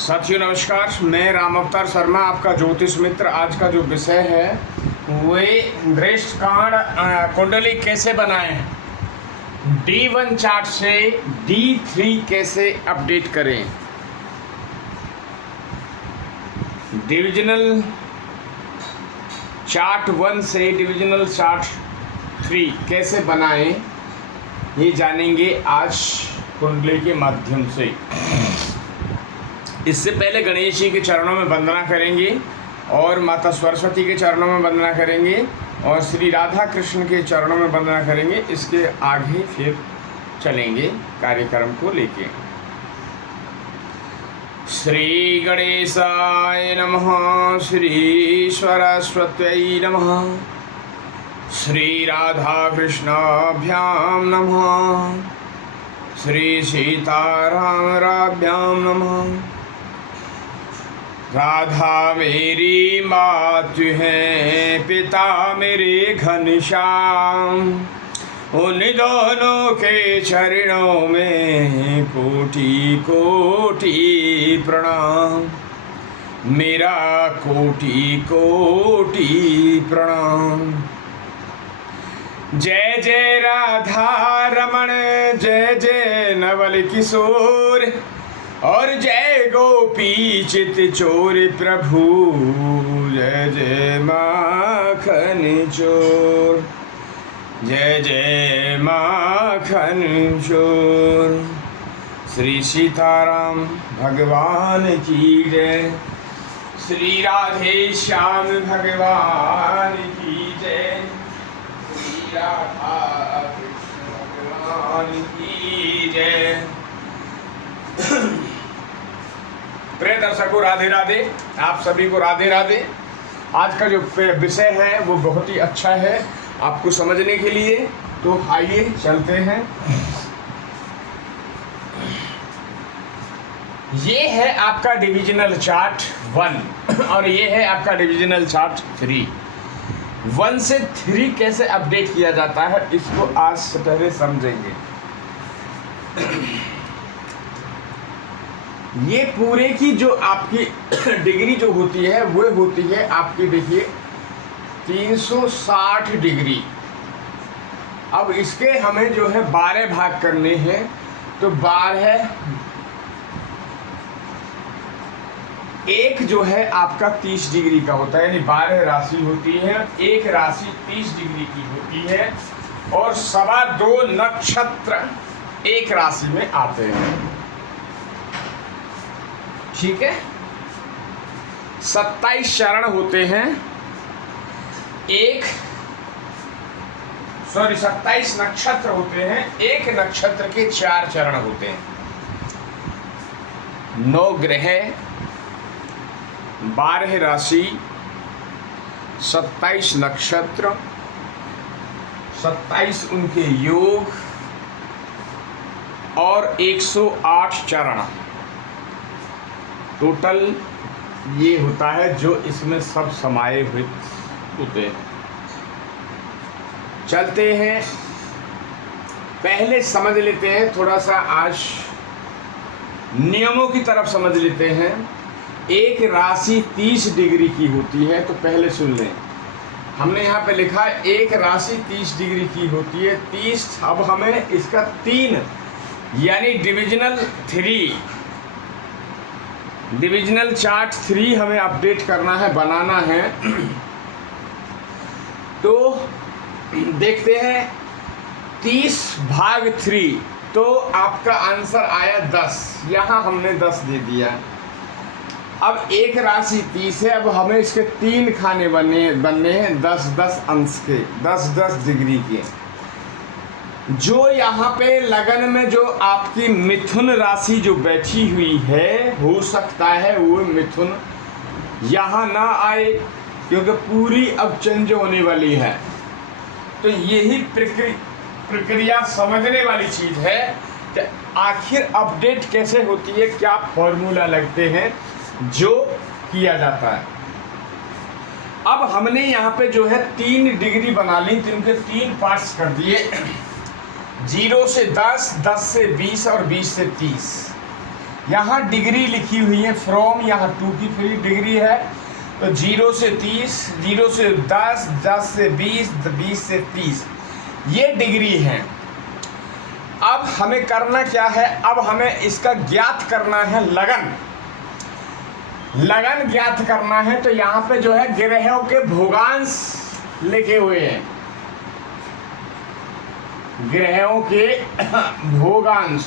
साथियों नमस्कार, मैं राम अवतार शर्मा, आपका ज्योतिष मित्र। आज का जो विषय है वे दृष्ट कांड कुंडली कैसे बनाएं, D1 चार्ट से D3 कैसे अपडेट करें, डिविजनल चार्ट 1 से डिविजनल चार्ट 3 कैसे बनाएं, ये जानेंगे आज कुंडली के माध्यम से। इससे पहले गणेश जी के चरणों में वंदना करेंगे और माता सरस्वती के चरणों में वंदना करेंगे और श्री राधा कृष्ण के चरणों में वंदना करेंगे। इसके आगे फिर चलेंगे कार्यक्रम को लेके। श्री गणेशाय नमः, श्री सरस्वत्यै नमः, श्री राधा कृष्णाभ्यां नमः, श्री सीतारामराभ्यां नमः। राधा मेरी मातु है, पिता मेरे घनश्याम, उन दोनों के चरणों में कोटि कोटि प्रणाम, मेरा कोटि कोटि प्रणाम। जय जय राधा रमण, जय जय नवल किशोर, और जय गोपी चित चोर प्रभु, जय जय माखन चोर, जय जय माखन चोर। श्री सीताराम भगवान की जय, श्री राधे श्याम भगवान की जय, श्री राधा कृष्ण भगवान की जय। प्रिय दर्शकों, राधे राधे, आप सभी को राधे राधे। आज का जो विषय है वो बहुत ही अच्छा है आपको समझने के लिए, तो आइए चलते हैं। ये है आपका डिविजनल चार्ट 1 और ये है आपका डिविजनल चार्ट 3। 1 से 3 कैसे अपडेट किया जाता है, इसको आज से पहले समझेंगे। ये पूरे की जो आपकी डिग्री जो होती है वो होती है आपकी, देखिए 360 डिग्री। अब इसके हमें जो है 12 भाग करने हैं, तो 12 एक जो है आपका 30 डिग्री का होता है, यानी 12 राशि होती है। एक राशि 30 डिग्री की होती है और 2.25 नक्षत्र एक राशि में आते हैं, ठीक है। 27 चरण होते हैं, 27 नक्षत्र होते हैं, एक नक्षत्र के 4 चरण होते हैं। 9 ग्रह, 12 राशि, 27 नक्षत्र, 27 उनके योग और 108 चरण टोटल ये होता है जो इसमें सब समाये हुए होते हैं। चलते हैं, पहले समझ लेते हैं थोड़ा सा, आज नियमों की तरफ समझ लेते हैं। एक राशि 30 डिग्री की होती है, तो पहले सुन लें। हमने यहाँ पे लिखा है एक राशि 30 डिग्री की होती है, 30। अब हमें इसका 3 यानी डिविजनल चार्ट 3 हमें अपडेट करना है, बनाना है। तो देखते हैं 30 भाग 3, तो आपका आंसर आया 10। यहाँ हमने 10 दे दिया। अब एक राशि 30 है, अब हमें इसके 3 खाने बनने हैं 10-10 अंश के, 10-10 डिग्री के। जो यहाँ पे लगन में जो आपकी मिथुन राशि जो बैठी हुई है, हो सकता है वो मिथुन यहाँ ना आए, क्योंकि पूरी अब चेंज होने वाली है। तो यही प्रक्रिया समझने वाली चीज़ है कि आखिर अपडेट कैसे होती है, क्या फॉर्मूला लगते हैं जो किया जाता है। अब हमने यहाँ पे जो है 3 डिग्री बना ली, जिनके 3 पार्ट्स कर दिए। 0 से 10, 10 से 20 और 20 से 30। यहाँ डिग्री लिखी हुई है फ्रॉम, यहाँ 2 की 3 डिग्री है, तो 0 से 30, 0 से 10, 10 से 20, 20 से 30 ये डिग्री है। अब हमें करना क्या है, अब हमें इसका ज्ञात करना है लगन। लगन ज्ञात करना है तो यहाँ पे जो है ग्रहों के भोगांश लिखे हुए हैं, ग्रहों के भोगांश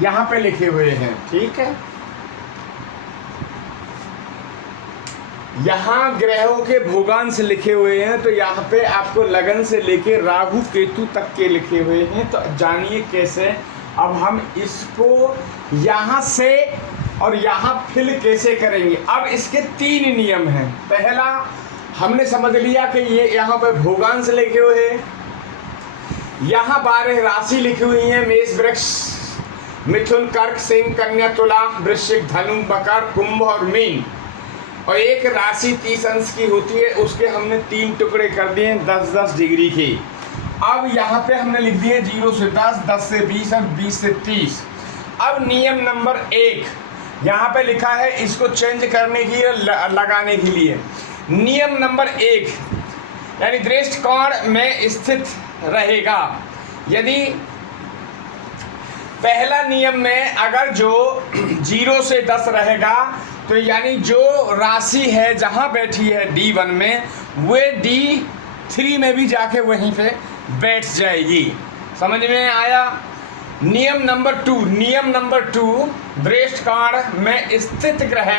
यहाँ पे लिखे हुए हैं, ठीक है। यहाँ ग्रहों के भोगांश लिखे हुए हैं, तो यहाँ पे आपको लगन से लेके राहु केतु तक के लिखे हुए हैं। तो जानिए कैसे अब हम इसको यहाँ से और यहाँ फिल कैसे करेंगे। अब इसके 3 नियम हैं। पहला हमने समझ लिया कि ये यहाँ पे भोगांश लिखे हुए हैं, यहाँ 12 राशि लिखी हुई है, मेष वृक्ष मिथुन कर्क सिंह कन्या तुला वृश्चिक धनु मकर कुंभ और मीन, और एक राशि 30 अंश की होती है, उसके हमने 3 टुकड़े कर दिए 10-10 डिग्री के। अब यहाँ पे हमने लिख दिए 0 से 10, 10 से 20 और 20 से 30। अब नियम नंबर 1 यहाँ पे लिखा है, इसको चेंज करने की लगाने के लिए नियम नंबर 1 यानी दृष्टि कोण में स्थित रहेगा। यदि पहला नियम में अगर जो 0 से 10 रहेगा तो यानी जो राशि है जहाँ बैठी है D1 में वे D3 में भी जाके वहीं पे बैठ जाएगी। समझ में आया। नियम नंबर 2 दृष्टि कोण में स्थित ग्रह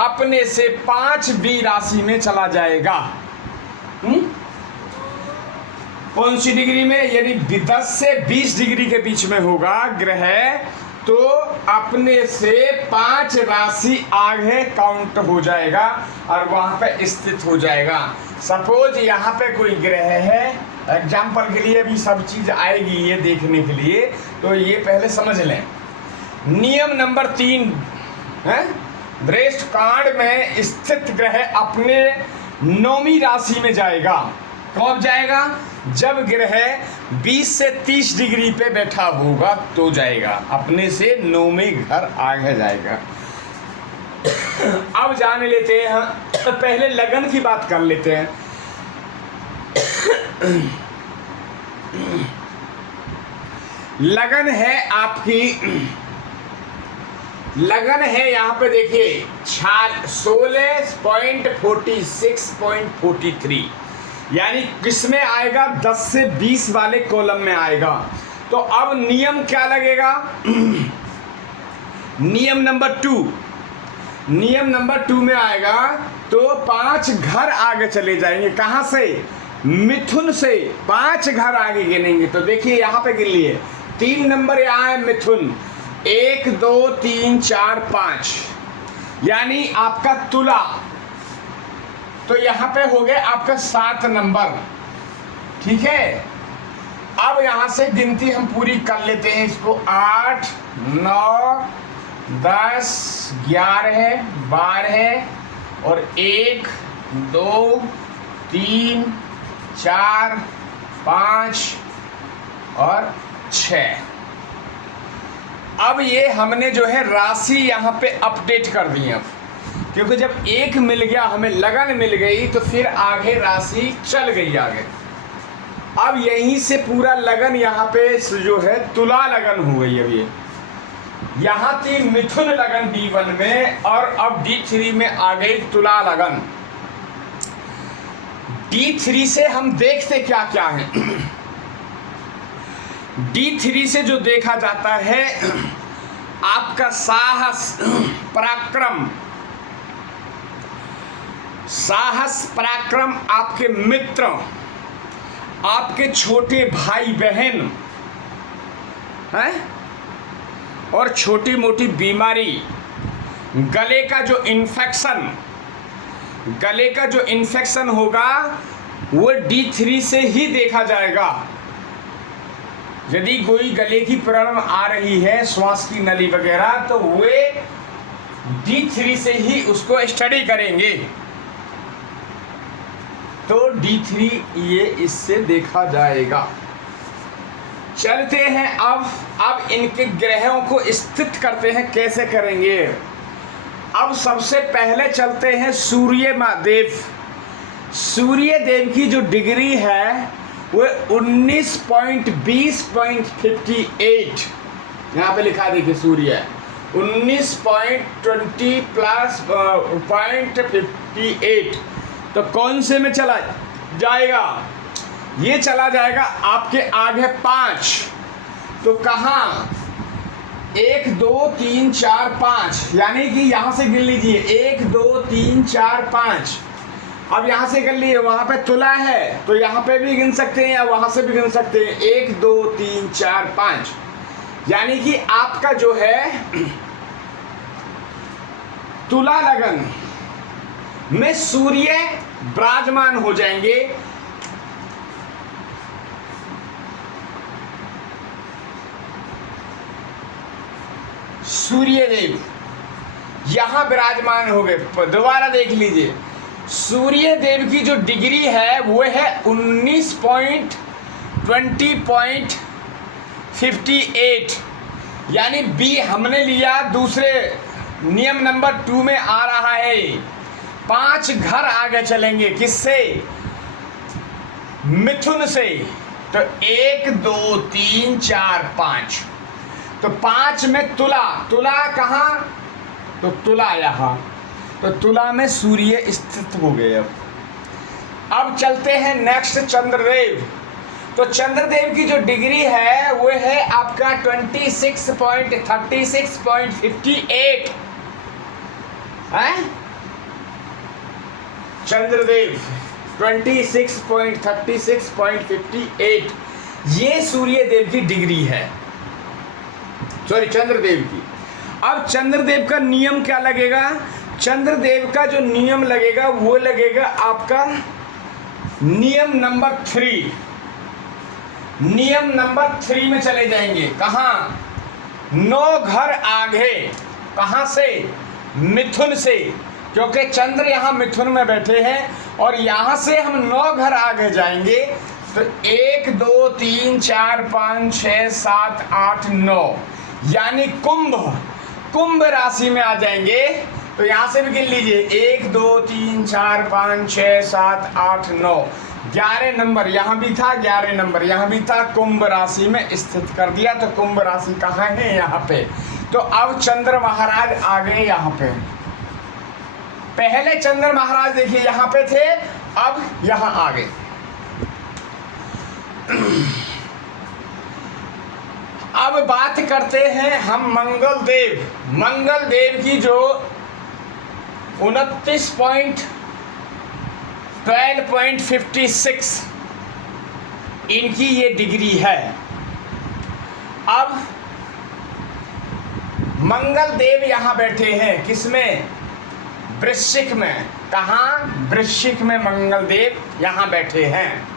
अपने से 5 राशि में चला जाएगा। कौन सी डिग्री में, यदि 10 से 20 डिग्री के बीच में होगा ग्रह तो अपने से 5 राशि आगे काउंट हो जाएगा और वहां पे स्थित हो जाएगा। सपोज यहाँ पे कोई ग्रह है, एग्जाम्पल के लिए भी सब चीज आएगी ये देखने के लिए, तो ये पहले समझ लें। नियम नंबर 3 है दृष्टि कोण में स्थित ग्रह अपने 9वीं राशि में जाएगा। कब जाएगा, जब ग्रह 20 से 30 डिग्री पे बैठा होगा तो जाएगा, अपने से 9वें घर आगे जाएगा। अब जान लेते हैं, पहले लगन की बात कर लेते हैं। लगन है आपकी, लगन है यहाँ पे देखिए 16.46.43 यानी किसमें आएगा, 10 से 20 वाले कॉलम में आएगा। तो अब नियम क्या लगेगा, नियम नंबर 2 में आएगा तो 5 घर आगे चले जाएंगे। कहां से, मिथुन से 5 घर आगे गिनेंगे। तो देखिए यहाँ पे गिन लिए, 3 नंबर यहाँ है मिथुन, 1 2 3 4 5 यानी आपका तुला, तो यहाँ पे हो गए आपका 7 नंबर, ठीक है। अब यहाँ से गिनती हम पूरी कर लेते हैं इसको, 8 9 10 11 12 और 1 2 3 4 5 और 6। अब ये हमने जो है राशि यहाँ पे अपडेट कर दी है, क्योंकि जब 1 मिल गया, हमें लगन मिल गई, तो फिर आगे राशि चल गई आगे। अब यहीं से पूरा लगन यहाँ पे जो है तुला लगन हो गई। अब ये यहाँ थी मिथुन लगन D1 में, और अब D3 में आ गई तुला लगन। D3 से हम देखते क्या क्या है। D3 से जो देखा जाता है आपका साहस पराक्रम, आपके मित्र, आपके छोटे भाई बहन हैं, और छोटी मोटी बीमारी, गले का जो इन्फेक्शन होगा वो D3 से ही देखा जाएगा। यदि कोई गले की प्रॉब्लम आ रही है, श्वास की नली वगैरह, तो वे D3 से ही उसको स्टडी करेंगे। तो D3 ये इससे देखा जाएगा। चलते हैं अब इनके ग्रहों को स्थित करते हैं, कैसे करेंगे। अब सबसे पहले चलते हैं सूर्य देव। सूर्य देव की जो डिग्री है वो 19.20.58, यहाँ पे लिखा देखिए सूर्य 19.20 प्लस 0.58, तो कौन से में चला जाएगा, ये चला जाएगा आपके आगे 5, तो कहाँ 1 2 3 4 5, यानी कि यहाँ से गिन लीजिए 1 2 3 4 5। अब यहाँ से गिन लीजिए, वहाँ पे तुला है तो यहाँ पे भी गिन सकते हैं या वहाँ से भी गिन सकते हैं, 1 2 3 4 5, यानी कि आपका जो है तुला लगन में सूर्य विराजमान हो जाएंगे। सूर्य देव यहां विराजमान हो गए। दोबारा देख लीजिए, सूर्य देव की जो डिग्री है वो है 19.20.58, यानी बी हमने लिया दूसरे नियम नंबर 2 में आ रहा है। 5 घर आगे चलेंगे, किससे, मिथुन से, तो 1 2 3 4 5, तो 5 में तुला, तुला कहाँ, तो तुला यहाँ, तो तुला में सूर्य स्थित हो गए। अब चलते हैं नेक्स्ट चंद्रदेव। तो चंद्रदेव की जो डिग्री है वो है आपका 26.36.58 है। चंद्रदेव 26.36.58, ये सूर्य देव की डिग्री है, सॉरी चंद्रदेव की। अब चंद्रदेव का नियम क्या लगेगा, चंद्रदेव का जो नियम लगेगा वो लगेगा आपका नियम नंबर 3। नियम नंबर 3 में चले जाएंगे, कहाँ, 9 घर आगे, कहाँ से, मिथुन से, क्योंकि चंद्र यहाँ मिथुन में बैठे हैं और यहाँ से हम 9 घर आगे जाएंगे, तो 1 2 3 4 5 6 7 8 9, यानी कुंभ राशि में आ जाएंगे। तो यहाँ से भी गिन लीजिए 1 2 3 4 5 6 7 8 9, 11 नंबर यहाँ भी था, 11 नंबर यहाँ भी था, कुंभ राशि में स्थित कर दिया। तो कुंभ राशि कहाँ है, यहाँ पे। तो अब चंद्र महाराज आ गए यहाँ पे। पहले चंद्र महाराज देखिए यहाँ पे थे, अब यहाँ आ गए। अब बात करते हैं हम मंगल देव की जो 29.12.56 इनकी ये डिग्री है। अब मंगल देव यहाँ बैठे हैं, किसमें, वृश्चिक में। कहाँ, वृश्चिक में मंगल देव यहाँ बैठे हैं।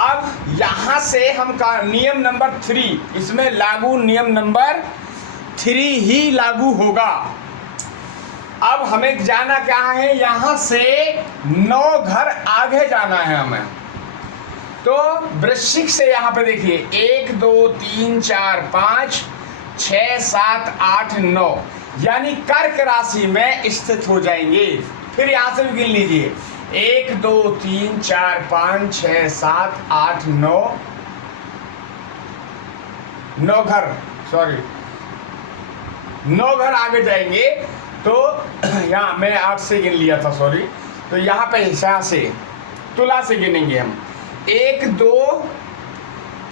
अब यहाँ से हम का नियम नंबर 3, इसमें लागू नियम नंबर 3 ही लागू होगा। अब हमें जाना क्या है, यहाँ से 9 घर आगे जाना है हमें। तो वृश्चिक से यहाँ पे देखिए 1 2 3 4 5 6 7 8 9, यानी कर्क राशि में स्थित हो जाएंगे। फिर यहाँ से भी गिन लीजिए 1 2 3 4 5 6 7 8 9, 9 घर, सॉरी 9 घर आगे जाएंगे। तो यहाँ मैं 8 से गिन लिया था, सॉरी। तो यहाँ पे यहाँ से तुला से गिनेंगे हम 1 2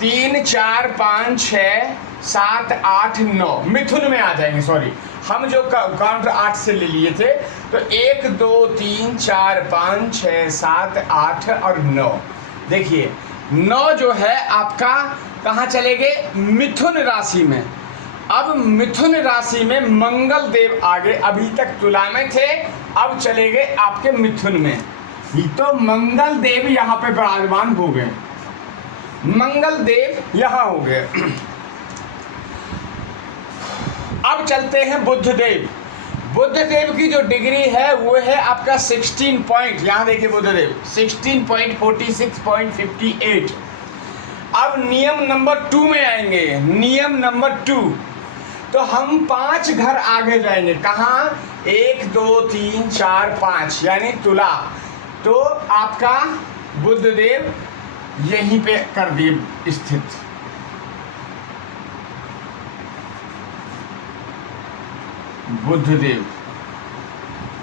3 4 5 6 7 8 9, मिथुन में आ जाएंगे, सॉरी हम जो काउंटर 8 से ले लिए थे। तो 1 2 3 4 5 6 7 8 और 9, देखिए 9 जो है आपका कहाँ चले गए, मिथुन राशि में। अब मिथुन राशि में मंगल देव आगे, अभी तक तुला में थे, अब चले गए आपके मिथुन में। तो मंगल देव यहाँ पे विराजमान हो गए, मंगल देव यहाँ हो गए। अब चलते हैं बुध देव की जो डिग्री है वो है आपका 16 पॉइंट, यहाँ देखिए बुध देव 16.46.58। अब अब नियम नंबर 2 में आएंगे। नियम नंबर 2, तो हम 5 घर आगे जाएंगे। कहाँ? 1 2 3 4 5 यानी तुला। तो आपका बुधदेव यहीं पे कर दिए स्थित। बुधदेव,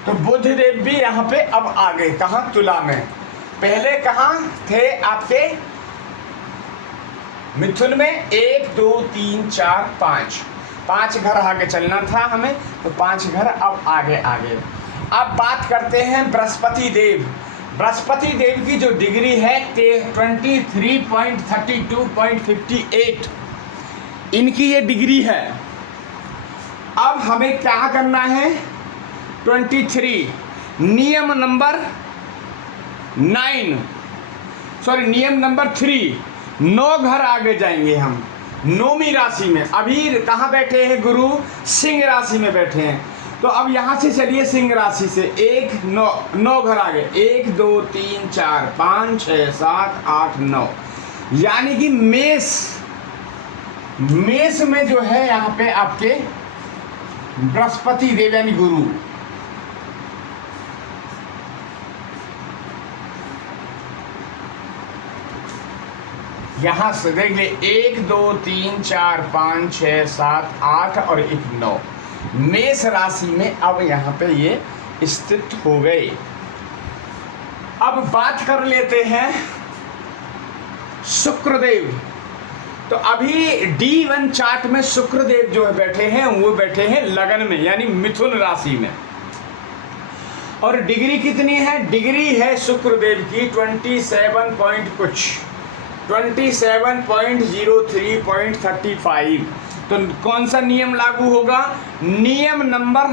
तो बुधदेव भी यहाँ पे अब आ गए। कहाँ? तुला में। पहले कहाँ थे आपके? मिथुन में। 1 2 3 4 5 घर आगे चलना था हमें, तो 5 घर अब आगे आगे। अब बात करते हैं बृहस्पति देव। बृहस्पति देव की जो डिग्री है 23.32.58 इनकी ये डिग्री है। अब हमें क्या करना है? 23 नियम नंबर 9 सॉरी नियम नंबर 3 9 घर आगे जाएंगे हम नौवीं राशि में। अभी कहाँ बैठे हैं गुरु? सिंह राशि में बैठे हैं। तो अब यहाँ से चलिए सिंह राशि से 9 घर आगे। 1 2 3 4 5 6 7 8 9 यानी कि मेष में जो है यहाँ पे आपके बृहस्पति देव यानी गुरु। यहां से देख ले 1 2 3 4 5 6 7 8 और 1 9 मेष राशि में अब यहाँ पे ये स्थित हो गए। अब बात कर लेते हैं शुक्रदेव। तो अभी D1 चार्ट में शुक्रदेव जो है बैठे हैं, वो बैठे हैं लगन में यानी मिथुन राशि में। और डिग्री कितनी है? डिग्री है शुक्रदेव की 27 पॉइंट कुछ 27.03.35। तो कौन सा नियम लागू होगा? नियम नंबर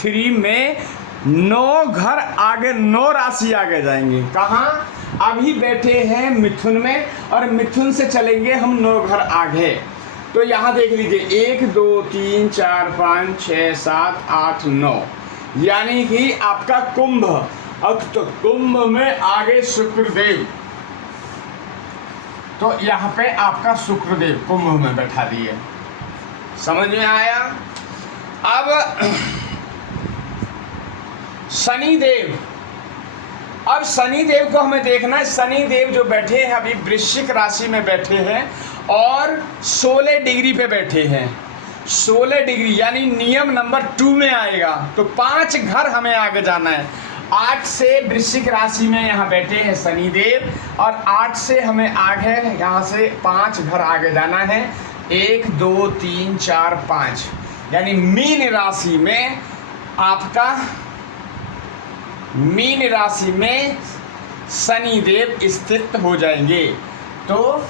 3 में 9 घर आगे 9 राशि आगे जाएंगे। कहाँ? अभी बैठे हैं मिथुन में और मिथुन से चलेंगे हम 9 घर आगे। तो यहाँ देख लीजिए 1 2 3 4 5 6 7 8 9 यानी कि आपका कुंभ। अब तो कुंभ में आगे शुक्रदेव, तो यहाँ पे आपका शुक्रदेव कुंभ में बैठा दिए। समझ में आया? अब शनिदेव। अब शनिदेव को हमें देखना है। शनिदेव जो बैठे हैं अभी वृश्चिक राशि में बैठे हैं और 16 डिग्री पे बैठे हैं। 16 डिग्री यानी नियम नंबर 2 में आएगा। तो 5 घर हमें आगे जाना है। 8 से वृश्चिक राशि में यहाँ बैठे हैं शनिदेव और 8 से हमें आगे यहाँ से 5 घर आगे जाना है। 1 2 3 4 5 यानी मीन राशि में आपका मीन राशि में शनिदेव स्थित हो जाएंगे। तो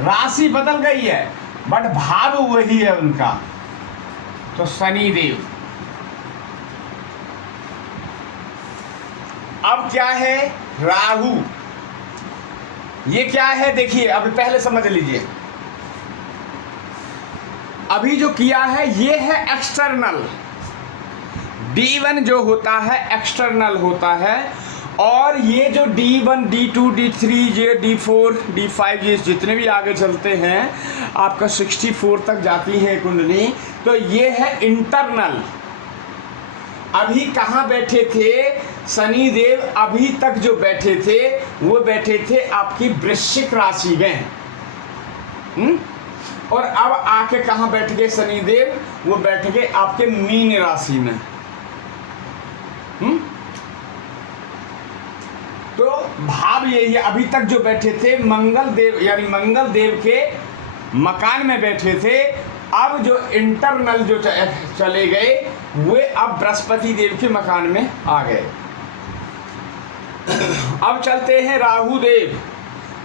राशि बदल गई है बट भाव वही है उनका। तो शनिदेव। अब क्या है? राहु। ये क्या है देखिए, अभी पहले समझ लीजिए। अभी जो किया है ये है एक्सटर्नल। D1 जो होता है एक्सटर्नल होता है और ये जो D1 D2 D3 ये D4 D5 ये जितने भी आगे चलते हैं आपका 64 तक जाती है कुंडली, तो ये है इंटरनल। अभी कहाँ बैठे थे शनिदेव? अभी तक जो बैठे थे वो बैठे थे आपकी वृश्चिक राशि में। और अब आके कहाँ बैठ गए शनिदेव? वो बैठ गए आपके मीन राशि में। तो भाव यही है। अभी तक जो बैठे थे मंगल देव यानी मंगल देव के मकान में बैठे थे, अब जो इंटरनल जो चले गए वे अब बृहस्पति देव के मकान में आ गए। अब चलते हैं राहु देव।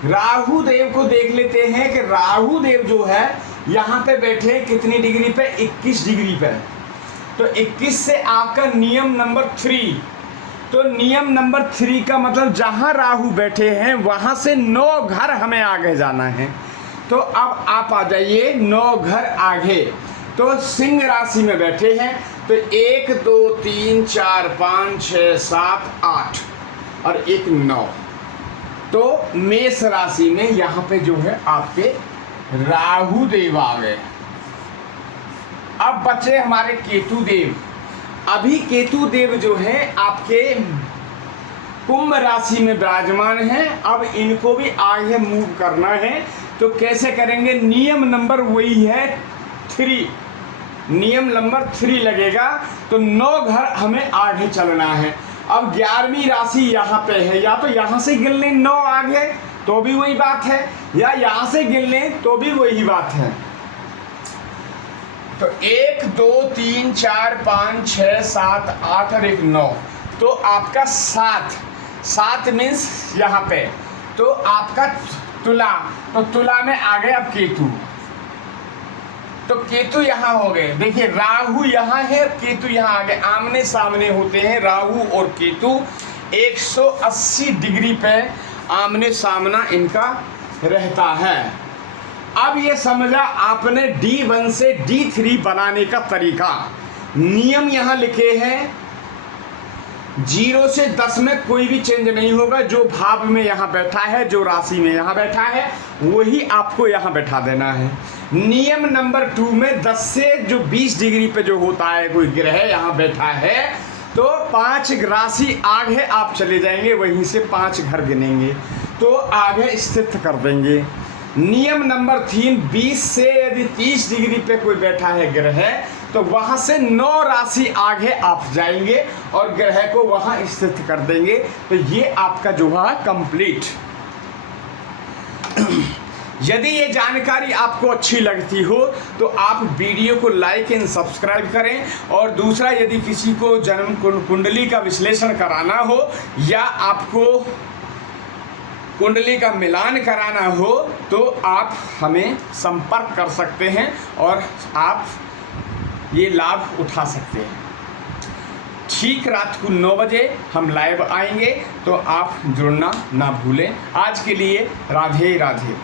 राहु देव को देख लेते हैं कि राहु देव जो है यहाँ पे बैठे कितनी डिग्री पे? 21 डिग्री पे। तो 21 से आपका नियम नंबर 3। तो नियम नंबर 3 का मतलब जहाँ राहु बैठे हैं वहाँ से 9 घर हमें आगे जाना है। तो अब आप आ जाइए 9 घर आगे। तो सिंह राशि में बैठे हैं। तो 1 2 3 4 5 6 7 8 और 1 9 तो मेष राशि में यहाँ पे जो है आपके राहु देव आ गए। अब बचे हमारे केतु देव। अभी केतु देव जो है आपके कुंभ राशि में विराजमान हैं। अब इनको भी आगे मूव करना है, तो कैसे करेंगे? नियम नंबर वही है 3, नियम नंबर 3 लगेगा। तो 9 घर हमें आगे चलना है। अब 11वीं राशि यहाँ पे है, या तो यहाँ से गिन लें 9 आगे तो भी वही बात है, या यहाँ से गिन लें तो भी वही बात है। तो 1 2 3 4 5 6 7 8 और 1 9, तो आपका 7 मीन्स यहाँ पे। तो आपका तुला, तो तुला में आ गए अब केतु। तो केतु यहाँ हो गए। देखिए राहु यहाँ है, केतु यहाँ आ गए, आमने सामने होते हैं राहु और केतु। 180 डिग्री पे आमने सामना इनका रहता है। अब ये समझा आपने D1 से D3 बनाने का तरीका। नियम यहाँ लिखे हैं, 0 से 10 में कोई भी चेंज नहीं होगा। जो भाव में यहाँ बैठा है, जो राशि में यहाँ बैठा है, वही आपको यहाँ बैठा देना है। नियम नंबर 2 में 10 से जो 20 डिग्री पे जो होता है कोई ग्रह यहाँ बैठा है, तो 5 राशि आगे आप चले जाएंगे, वहीं से 5 घर गिनेंगे तो आगे स्थित कर देंगे। नियम नंबर 3, 20 से यदि 30 डिग्री पे कोई बैठा है ग्रह, तो वहाँ से 9 राशि आगे आप जाएंगे और ग्रह को वहाँ स्थित कर देंगे। तो ये आपका जो है कंप्लीट। यदि ये जानकारी आपको अच्छी लगती हो तो आप वीडियो को लाइक एंड सब्सक्राइब करें। और दूसरा, यदि किसी को जन्म कुंडली का विश्लेषण कराना हो या आपको कुंडली का मिलान कराना हो, तो आप हमें संपर्क कर सकते हैं और आप ये लाभ उठा सकते हैं। ठीक रात को 9 बजे हम लाइव आएंगे, तो आप जुड़ना ना भूलें। आज के लिए राधे राधे।